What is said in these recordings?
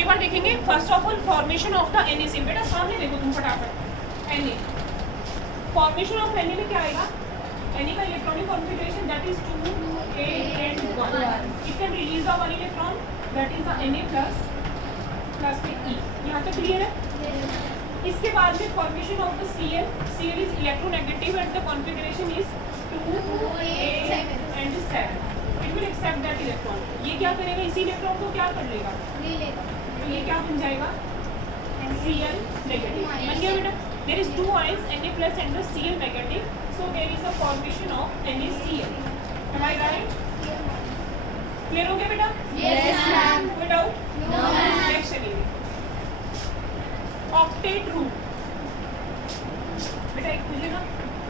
एक बार देखेंगे first of all formation of the एनएसिन। बेटा सामने देखो तुम फटाफट। एनए फॉर्मेशन ऑफ एनए में क्या आएगा? एनए का electronic configuration that is 2 8 and 1. It can release the one electron that is the Na plus में E। यहाँ तक क्लियर है? इसके बाद में formation of the Cl। Cl is electronegative and the configuration is 2 8 and 7. It will accept that electron. ये क्या करेगा? इसी इलेक्ट्रॉन को क्या कर लेगा? तो ये क्या बन जाएगा? Cl negative. बन गया बेटा? There is 2 ions Na plus and the Cl negative, so there is a formation of NaCl. Am I right? Clear हो गया बेटा? Yes, ma'am. कोई डाउट? No, ma'am. नेक्स्ट चलिए ऑक्टेट रूल। बेटा एक मुझे ना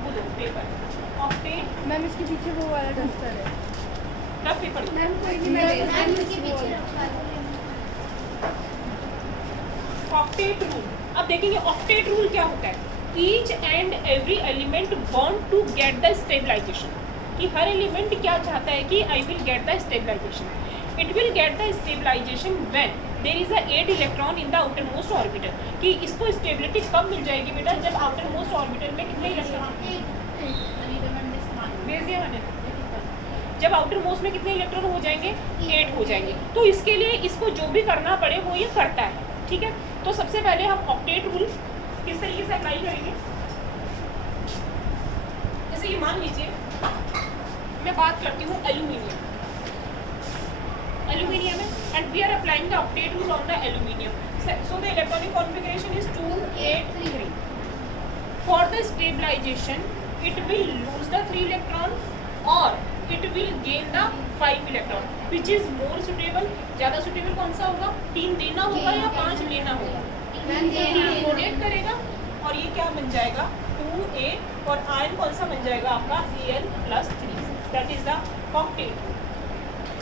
वो दो पेपर ऑक्टेट। मैम इसके पीछे वो वाला डस्टर है। रफ पेपर मैम कोई नहीं, मैं ले मैम उसके पीछे रखा दो। Octet rule. अब देखेंगे ऑक्टेट रूल क्या होता है। Each and every element want to get the stabilisation. कि हर एलिमेंट क्या चाहता है कि I will get the stabilisation. It will get the stabilisation when there is a 8 electron in the outermost orbital. कि इसको स्टेबिलिटी कब मिल जाएगी बेटा? जब आउटर मोस्ट ऑर्बिटल में कितने इलेक्ट्रॉन भेज दिया मैंने? जब आउटर मोस्ट में कितने इलेक्ट्रॉन हो जाएंगे? 8 हो जाएंगे। तो इसके लिए इसको जो भी करना पड़े वो ये करता है। ठीक है, तो सबसे पहले हम ऑक्टेट रूल किस तरीके से अप्लाई करेंगे। जैसे कि मान लीजिए मैं बात करती हूँ एल्यूमिनियम है and we are applying the octet rule on the aluminium. So the electronic configuration is 2 8 3. For the stabilisation it will lose the 3 electron और it will gain the 5 electron which is more suitable. ज़्यादा suitable कौन सा होगा? 3 देना होगा या 5 लेना होगा? 3 डोनेट करेगा और ये क्या बन जाएगा? 2A और आयन कौन सा बन जाएगा आपका? Al+3. That is the octet.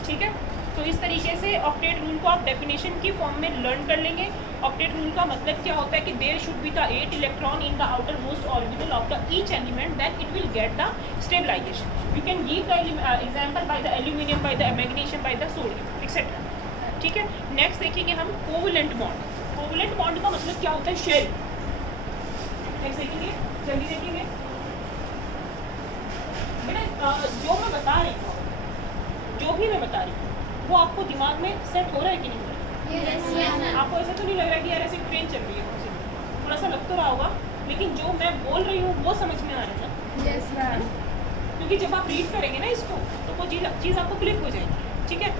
ठीक है, तो इस तरीके से ऑक्टेट रूल को आप डेफिनेशन की फॉर्म में लर्न कर लेंगे। ऑक्टेट रूल का मतलब क्या होता है कि there should be the 8 electron in the outermost orbital of the each element that it will get the stabilisation. You can give the example by the aluminium, by the magnesium, by the sodium etcetera. ठीक है, next देखेंगे हम covalent bond. Covalent bond का मतलब क्या होता है? Sharing. Next देखेंगे, जल्दी देखेंगे बेटा। जो मैं बता रही हूँ, जो भी मैं बता रही हूँ वो आपको दिमाग में सेट हो रहा है कि नहीं हो रहा है? Yes, ma'am. आपको ऐसा तो नहीं लग रहा है कि यार ऐसे ट्रेन चल रही है? थोड़ा सा लग तो रहा होगा, लेकिन जो मैं बोल रही हूँ वो समझ में आ रहा है ना? Yes ma'am. क्योंकि जब आप रीड करेंगे ना इसको तो वो चीज़ आपको क्लिक हो जाएगी। ठीक है,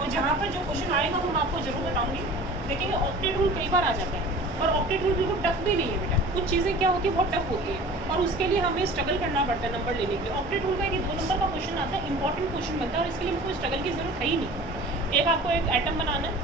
और जहाँ पर जो क्वेश्चन आएगा वो मैं आपको जरूर बताऊंगी। देखेंगे ऑक्टेट रूल कई बार आ जाता है और ऑक्टेट रूल बिल्कुल टफ भी नहीं है बेटा। कुछ चीज़ें क्या होती है बहुत टफ होती है और उसके लिए हमें स्ट्रगल करना पड़ता है नंबर लेने के लिए। ऑक्टेट रूल का एक 2 नंबर का क्वेश्चन आता है, इंपॉर्टेंट क्वेश्चन बनता है और इसके लिए कोई स्ट्रगल की जरूरत है ही नहीं। एक आपको एक एटम बनाना है,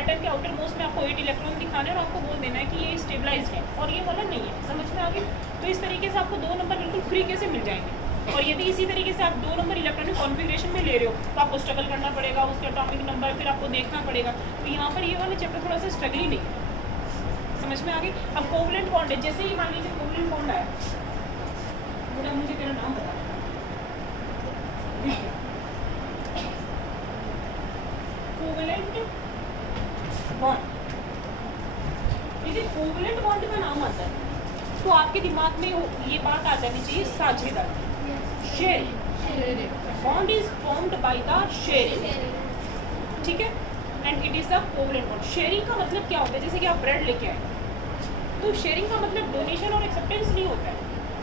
एटम के आउटर मोस्ट में आपको 8 इलेक्ट्रॉन दिखाना है और आपको बोल देना है कि ये स्टेबलाइज्ड है और ये वाला नहीं है। समझ में आ गई? तो इस तरीके से आपको 2 नंबर बिल्कुल फ्री कैसे मिल जाएंगे। और यदि इसी तरीके से आप 2 नंबर इलेक्ट्रॉनिक कॉन्फिगरेशन में ले रहे हो तो आपको स्ट्रगल करना पड़ेगा, उसके एटॉमिक नंबर फिर आपको देखना पड़ेगा। तो यहाँ पर ये वाला चैप्टर थोड़ा सा स्ट्रगल ही नहीं है। समझ में आ गई? अब कोवलेंट बॉन्ड है, जैसे ही मान लीजिए कोवलेंट बॉन्ड आया, बेटा मुझे तेरा नाम बता। कोवलेंट बॉन्ड, यदि कोवलेंट बॉन्ड का नाम आता है तो आपके दिमाग में ये बात आ जानी चाहिए साझेदारी। Sharing, bond is formed by the sharing. ठीक है, and it is the covalent bond. Sharing का मतलब क्या होता है? जैसे कि आप ब्रेड लेके आए तो शेयरिंग का मतलब डोनेशन और एक्सेप्टेंस नहीं होता है।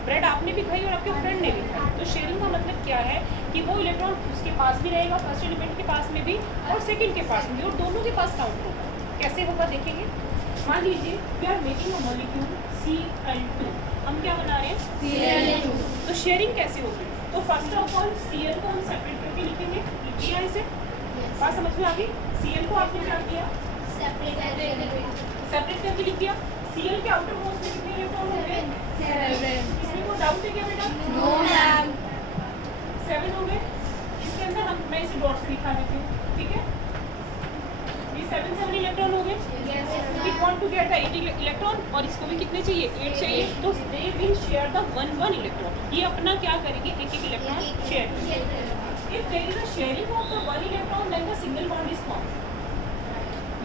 ब्रेड आपने भी खाई और आपके फ्रेंड ने भी खाई। तो शेयरिंग का मतलब क्या है कि वो इलेक्ट्रॉन उसके पास भी रहेगा, फर्स्ट एलिमेंट के पास में भी और सेकंड के पास में भी, और दोनों के पास काउंट होगा। कैसे होगा देखेंगे। मान लीजिए we are making a molecule Cl2, हम क्या बना रहे हैं? Cl2। तो शेयरिंग कैसे होगी? तो फर्स्ट ऑफ ऑल Cl को हम सेपरेट करके लिखेंगे। लिखिए इसे, बात समझ में आ गई? Cl को आपने क्या किया? सेपरेट करके लिख दिया। Cl के आउटर मोस्ट में कितने इलेक्ट्रॉन होंगे? 7। इसमें कोई डाउट है क्या बेटा? No ma'am. 7 हो गए। इसके अंदर मैं इसे डॉट से दिखा देती हूँ। ठीक है, ये 7 इलेक्ट्रॉन हो गए। We want to get the 8 electron और इसको भी कितने चाहिए? 8 चाहिए। तो they will share the 1 electron. ये अपना क्या करेंगे? एक इलेक्ट्रॉन शेयर करेंगे। If there is a sharing of the one electron, then the single bond is formed.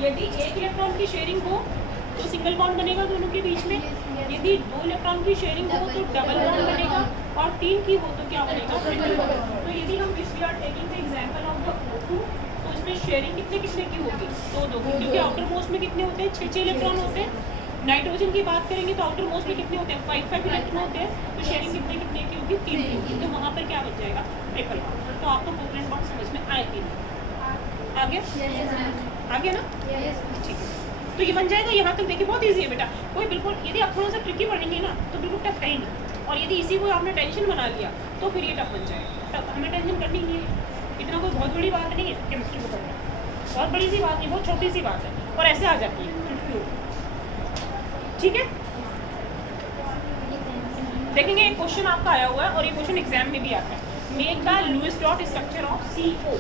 यदि एक इलेक्ट्रॉन की शेयरिंग हो तो सिंगल बॉन्ड बनेगा दोनों के बीच में, यदि दो इलेक्ट्रॉन की शेयरिंग हो तो डबल बॉन्ड बनेगा, और तीन की हो तो क्या बनेगा, ट्रिपल बॉन्ड। तो यदि हम if we are taking the example of the O2, तो इसमें शेयरिंग कितने कितने की होगी, दो की, क्योंकि आउटर मोस्ट में कितने होते हैं, 6 इलेक्ट्रॉन होते हैं। नाइट्रोजन की बात करेंगे तो आउटर मोस्ट में कितने होते हैं, 5 इलेक्ट्रॉन होते हैं, तो शेयरिंग कितने कितने की होगी, 3 की होगी। तो वहाँ पर क्या बच जाएगा, ट्रिपल बॉन्ड। तो आपको कोवलेंट बॉन्ड समझ में आए कि नहीं, आ गया ना, ठीक है। तो ये बन जाएगा, यहाँ तक देखिए बहुत इजी है बेटा, कोई बिल्कुल, यदि आप थोड़ा सा ट्रिकी पढ़ेंगे ना तो बिल्कुल टफ है ही नहीं, और यदि इसी को आपने टेंशन बना लिया तो फिर ये टफ बन जाएगा। तब हमें टेंशन करनी नहीं है, इतना कोई बहुत बड़ी बात नहीं है केमिस्ट्री को पढ़ना, बहुत बड़ी सी बात नहीं, बहुत छोटी सी बात है, और ऐसे आ जाती है, ठीक है। देखेंगे एक क्वेश्चन आपका आया हुआ है, और ये क्वेश्चन एग्जाम में भी आता है, make the Lewis dot structure of CO।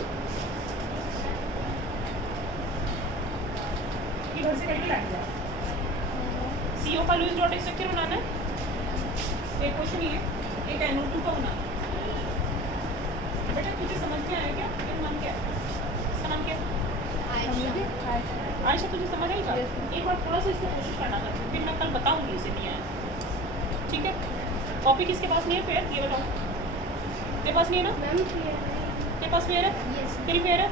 घर से करके लाएंगे CO का लुईस डॉट स्ट्रक्चर बनाना है। एक क्वेश्चन ये, एक NO2 का बनाना है। बेटा तुझे समझ में आया क्या, तेरा नाम क्या है, इसका नाम क्या है, आयशा, तुझे समझ आई बात? एक बार थोड़ा सा इसको कोशिश करना था, फिर मैं कल बताऊंगी इसे नहीं आया, ठीक है। कॉपी किसके पास नहीं है, फेयर, ये बताओ, तेरे पास नहीं है ना, तेरे पास फेयर है, तेरी फेयर है,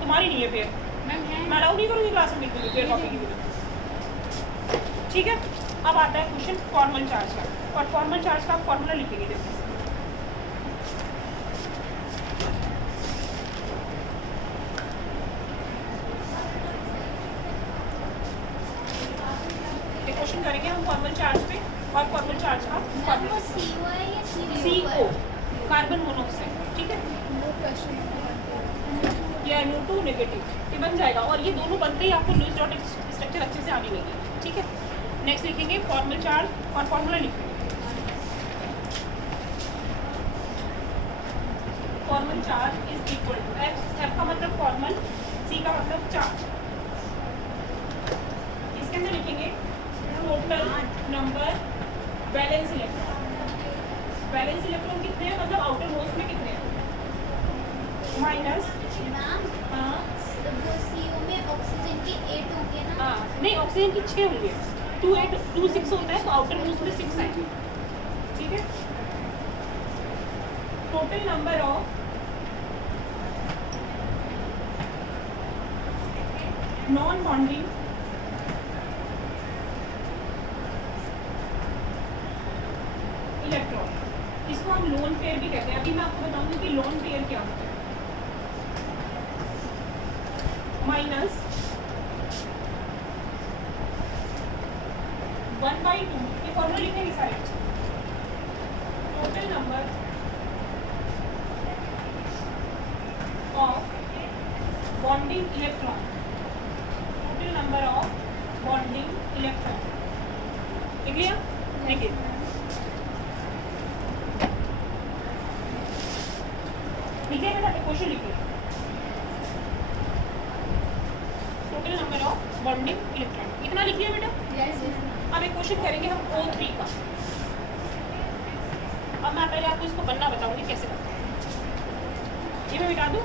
तुम्हारी नहीं है फेयर, मैं अलाउ नहीं करूँगी क्लास में बिल्कुल फेयर कॉपी की बिना, ठीक है। अब आता है क्वेश्चन फॉर्मल चार्ज का, और फॉर्मल चार्ज का आप फॉर्मूला लिखेंगे देखो, क्वेश्चन करेंगे हम फॉर्मल चार्ज पे, और फॉर्मल चार्ज का फॉर्मूला CO, कार्बन मोनोऑक्साइड, ठीक है, या NO2 नेगेटिव, ये बन जाएगा, और ये दोनों बनते ही आपको लुईस डॉट स्ट्रक्चर अच्छे से आने लगी, ठीक है। नेक्स्ट लिखेंगे फॉर्मल चार्ज, और फॉर्मूला लिखेंगे, formal charge is equal to F का मतलब फॉर्मल, C का मतलब चार्ज, इसके अंदर लिखेंगे total number valence electron, valence electron कितने हैं, मतलब आउटर मोस्ट में कितने हैं, माइनस, हाँ CO में ऑक्सीजन की 8 होंगे ना, हाँ नहीं, ऑक्सीजन की 6 होंगे, 2 8 2 6 होता है, तो आउटर मोस्ट में 6 आएंगे, ठीक है। Total number of non bonding electron, इसको हम लोन पेयर भी कहते हैं। अभी मैं आपको बताऊंगी कि लोन पेयर क्या होता है, माइनस 1/2, ये फॉर्मूला लिखेंगे सारे, total number of bonding electron, total number of bonding electron, लिख लिया, लिखिए, लिखिए बेटा, क्वेश्चन लिखिए, total number of bonding electron, इतना लिखिए बेटा। अब एक क्वेश्चन करेंगे हम O3 का, अब मैं पहले आपको इसको बनना बताऊंगी कैसे बनता है, ये मैं मिटा दूँ,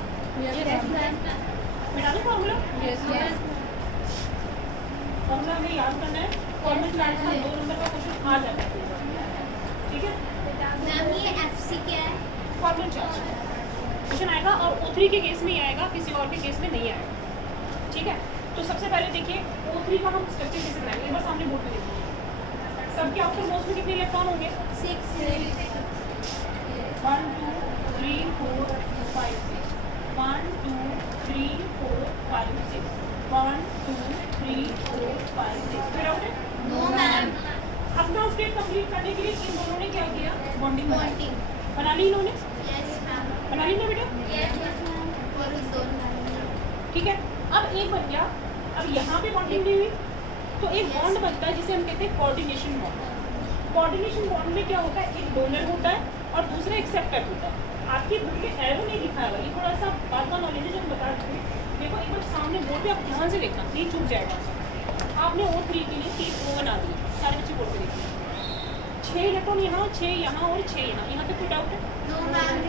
मिटा दूँ फॉर्मूला, फॉर्मूला हमें याद करना है, फॉर्मल चार्ज का 2 नंबर का क्वेश्चन आ जाता है, ठीक है। मैम ये FC क्या है, फॉर्मल चार्ज क्वेश्चन आएगा, और O3 के केस में ही आएगा, किसी और के केस में नहीं आएगा, ठीक है। तो सबसे पहले देखिए O3 का हम स्ट्रक्चर कैसे बनाएंगे, एक बार सामने बोर्ड पे देखिए, सबके आउटर मोस्ट में कितने इलेक्ट्रॉन होंगे, 6 1 2 3 4 5 6, 1 2 3 4 5 6, 1 2 3 4 5 6, फिर आउट है, नो मैम, अपना स्टेट कंप्लीट करने के लिए इन दोनों ने क्या किया, बॉन्डिंग बॉन्डिंग, बना ली इन्होंने, यस मैम, बना ली ना बेटा, यस मैम, और उस दोनों, ठीक है। अब एक बन गया, अब यहाँ पे बॉन्डिंग नहीं हुई, तो एक बॉन्ड बनता है जिसे हम कहते हैं कोऑर्डिनेशन बॉन्ड। कोऑर्डिनेशन बॉन्ड में क्या होता है, एक डोनर होता है और दूसरा एक्सेप्टर होता है। आपकी बुक में एरो नहीं दिखाया हुआ, ये थोड़ा सा बात का नॉलेज है जो हम बता देते हैं। देखो एक बार सामने बोर्ड पे आप ध्यान से देखना, नहीं चूक जाएगा। आपने O3 के लिए 3 O बना दिए, सारे बच्चे बोर्ड पे देखिए, 6 इलेक्ट्रॉन यहाँ, 6 यहाँ और 6 यहाँ, यहाँ तक कोई डाउट है, नो मैम,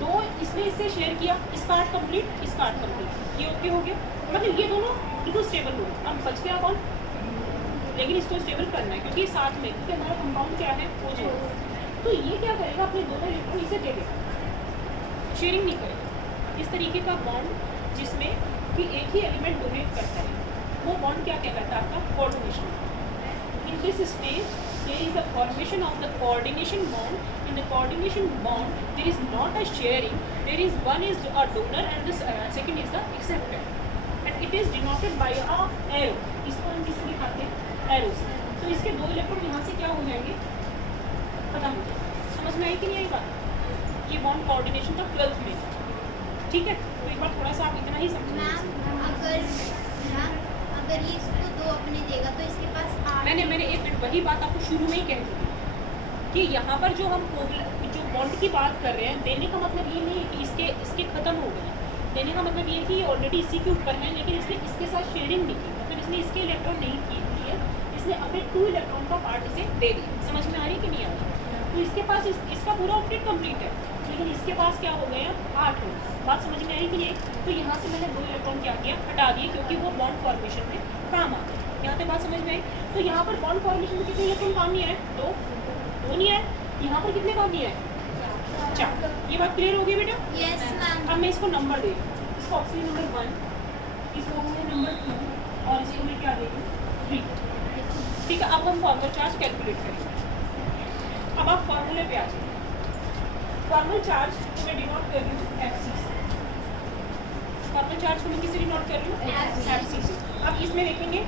दो इसने इससे शेयर किया, इसका आर्ट कंप्लीट, इसका आर्ट कंप्लीट, ये ओके हो गया, मतलब ये दोनों बिल्कुल स्टेबल हो गए। अब बच गया कौन, लेकिन इसको स्टेबल करना है क्योंकि साथ में, क्योंकि हमारा कंपाउंड क्या है, O2। तो ये क्या करेगा, अपने दोनों इलेक्ट्रॉन इसे दे देगा, शेयरिंग नहीं करेगा। इस तरीके का बॉन्ड जिसमें कि एक ही एलिमेंट डोनेट करता है, वो बॉन्ड क्या कहलाता है, आपका coordination. In this stage there is a formation of the coordination bond. In the coordination bond there is not a sharing, there is one is a donor and the second is the acceptor, and it is denoted by a arrow. इसको हम किससे दिखाते हैं, arrow से। तो इसके दो electron यहाँ से क्या हो जाएंगे, खत्म हो जाएंगे। समझ में आई कि नहीं आई बात, ये बॉन्ड कोऑर्डिनेशन का 12th में, ठीक है। तो एक बार थोड़ा सा आप इतना ही समझिए। मैम अगर ये इसको दो अपने देगा तो इसके पास 8। मैंने एक मिनट वही बात आपको शुरू में ही कह दी कि यहाँ पर जो हम जो बॉन्ड की बात कर रहे हैं, देने का मतलब ये नहीं है कि इसके खत्म हो गए, देने का मतलब ये कि ऑलरेडी इसी के ऊपर है, लेकिन इसने इसके साथ शेयरिंग नहीं की, मतलब इसने इसके इलेक्ट्रॉन नहीं की है, इसने अपने 2 इलेक्ट्रॉन का पार्ट इसे दे दिया। समझ में आ रही कि नहीं आ रही, तो इसके पास इसका पूरा ऑप्टेट कंप्लीट है, लेकिन इसके पास क्या हो गए हैं, 8 हो। बात समझ में आई कि नहीं, तो यहाँ से मैंने 2 इलेक्ट्रॉन क्या किया, हटा दिए, क्योंकि वो बॉन्ड फॉर्मेशन में काम आ गए। यहाँ पे बात समझ में आई। तो यहाँ पर बॉन्ड फॉर्मेशन में कितने इलेक्ट्रॉन काम नहीं आए, 2 नहीं आए, यहाँ पर कितने काम नहीं आए, 4। ये बात क्लियर होगी बेटा। Yes ma'am. अब मैं इसको नंबर दे रही हूँ, इसको ऑक्सीजन नंबर 1, इसको ऑक्सीजन नंबर 2 और इसको मैं क्या दे रही हूँ, 3। ठीक है, अब हम फॉर्मल चार्ज कैलकुलेट करेंगे। अब आप फॉर्मूले पे आ जाइए। फॉर्मल चार्ज को मैं डिनोट कर रही हूँ FC से। फॉर्मल चार्ज को मैं किससे डिनोट कर रही हूँ, FC से। अब इसमें देखेंगे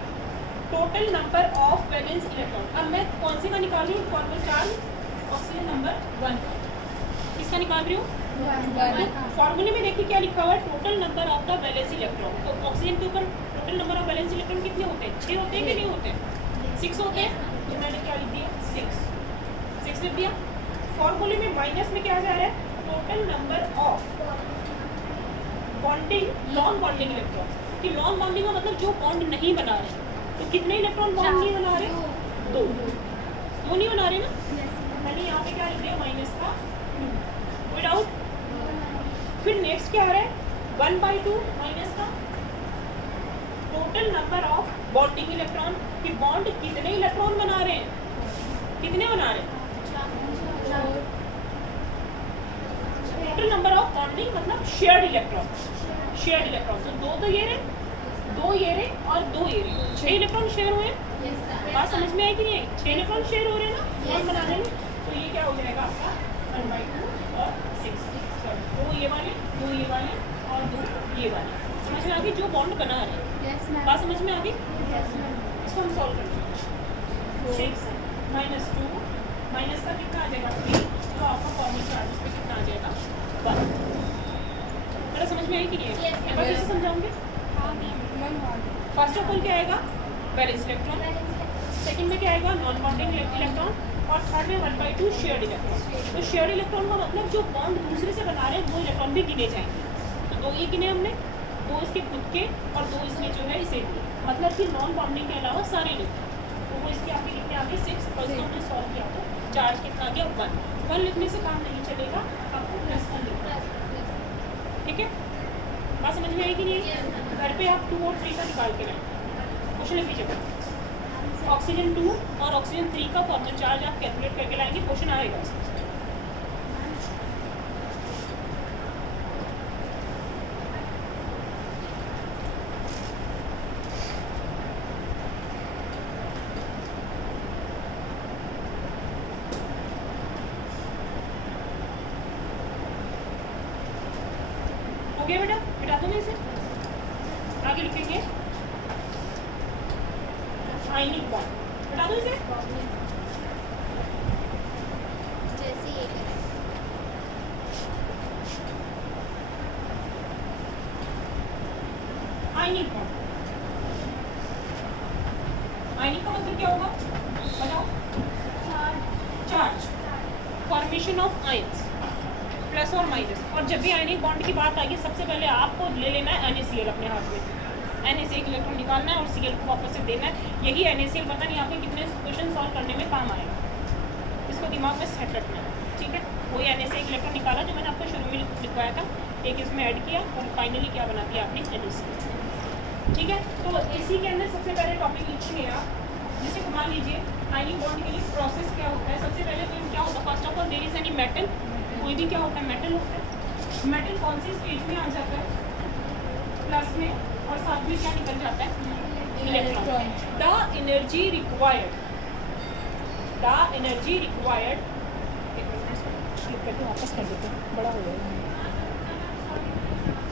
total number of valence electron. अब मैं कौन से का निकाल रही हूँ, फॉर्मल चार्ज ऑक्सीजन नंबर 1, किसका निकाल रही हूँ। फॉर्मूले में देखिए क्या लिखा हुआ है, total number of the valence electron. तो ऑक्सीजन के ऊपर total number of valence electron कितने होते हैं, 6 होते हैं कि नहीं होते हैं, 6 होते हैं। तो मैंने क्या लिख दिया, 6 लिख दिया। फॉर्मूले में माइनस में क्या जा रहा है, total number of bonding non bonding electron, कि नॉन बॉन्डिंग का मतलब जो बॉन्ड नहीं बना रहे, तो कितने इलेक्ट्रॉन बॉन्ड नहीं बना रहे, 2 नहीं बना रहे ना। मैंने यहाँ पे क्या लिख दिया, माइनस का 2 विदाउट। फिर नेक्स्ट क्या आ रहा है, 1/2 माइनस का total number of bonding electron, कि बॉन्ड कितने इलेक्ट्रॉन बना रहे हैं, कितने बना रहे हैं, टोटल नंबर ऑफ बॉन्डिंग मतलब शेयर्ड इलेक्ट्रॉन, शेयर्ड इलेक्ट्रॉन। तो 2 तो ये रहे, 2 ये रहे और 2 ये रहे, 6 इलेक्ट्रॉन शेयर हुए हैं। बात समझ में आई कि नहीं आई, 6 इलेक्ट्रॉन शेयर हो रहे हैं ना बॉन्ड बनाने में। तो ये क्या हो जाएगा आपका 1/2 और 6, 2 ये वाले, 2 ये वाले और 2 ये वाले। समझ में आ गई, जो बॉन्ड बना रहे हैं। बात समझ में आ गई। इसको हम सॉल्व करते हैं। 6 - 2 माइनस का कितना आ जाएगा, 3, तो आपका फॉर्मल चार्ज पे कितना आ जाएगा, 1। मेरा समझ में आई कि नहीं है, एक बार कैसे समझाऊंगे। फर्स्ट ऑफ ऑल क्या आएगा, वैलेंस इलेक्ट्रॉन, सेकंड में क्या आएगा, नॉन बॉन्डिंग इलेक्ट्रॉन, और थर्ड में 1/2 शेयर्ड इलेक्ट्रॉन। तो शेयर्ड इलेक्ट्रॉन का मतलब जो बॉन्ड दूसरे से बना रहे हैं वो इलेक्ट्रॉन भी गिने जाएंगे। तो 2 ये गिने हमने, 2 इसके खुद के और 2 इसमें जो है इसे दिए, मतलब कि नॉन बॉन्डिंग के अलावा सारे इलेक्ट्रॉन। तो वो इसके आपके कितने आ गए, 6। फर्स्ट हमने सॉल्व किया तो चार्ज कितना आ गया, 1 लिखने से काम नहीं चलेगा, आपको +1 लिखना है। ठीक है, बात समझ में आई कि नहीं। घर पे आप 2 और 3 का निकाल के लाएं, क्वेश्चन लिख लीजिए। ऑक्सीजन 2 और ऑक्सीजन 3 का फॉर्मल चार्ज आप कैलकुलेट करके लाएंगे, क्वेश्चन आएगा। हो गया बेटा, मिटा दो मैं इसे। आगे लिखेंगे आयनिक बॉन्ड, मिटा दो इसे। जैसे ये करें। आयनिक बॉन्ड, आयनिक का मतलब क्या होगा, बताओ। Charge, formation of ions, plus और माइनस। और जब भी आयनिक बॉन्ड की बात आएगी, सबसे पहले आपको ले लेना है NaCl अपने हाथ में। NaCl इलेक्ट्रॉन निकालना है और Cl को वापस से देना है। यही NaCl पता नहीं आपके कितने क्वेश्चन सॉल्व करने में काम आएगा, इसको दिमाग में सेट रखना है। ठीक है। वही Na से एक इलेक्ट्रॉन निकाला जो मैंने आपको शुरू में लिखवाया था, एक इसमें ऐड किया और फाइनली क्या बना दिया आपने NaC। ठीक है, तो इसी के अंदर सबसे पहले टॉपिक लिखेंगे आप, जैसे मान लीजिए आयनिक बॉन्ड के लिए प्रोसेस क्या होता है। सबसे पहले तो क्या होता है, first of all there is any metal, कोई भी क्या होता है मेटल होता है। मेटल कौन सी स्टेज में आ जाता है, प्लस में, और साथ में क्या निकल जाता है, electron. The energy required click करके वापस कर देते हैं, बड़ा हो जाएगा।